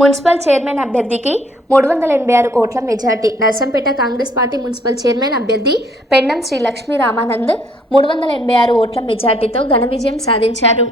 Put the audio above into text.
Municipal chairman అభ్యర్థికి 386 ఓట్ల majority. Narsampet Congress party municipal chairman అభ్యర్థి పెండం శ్రీ లక్ష్మీ రామానంద్ 386 ఓట్ల మెజార్టీతో ఘన విజయం సాధించారు.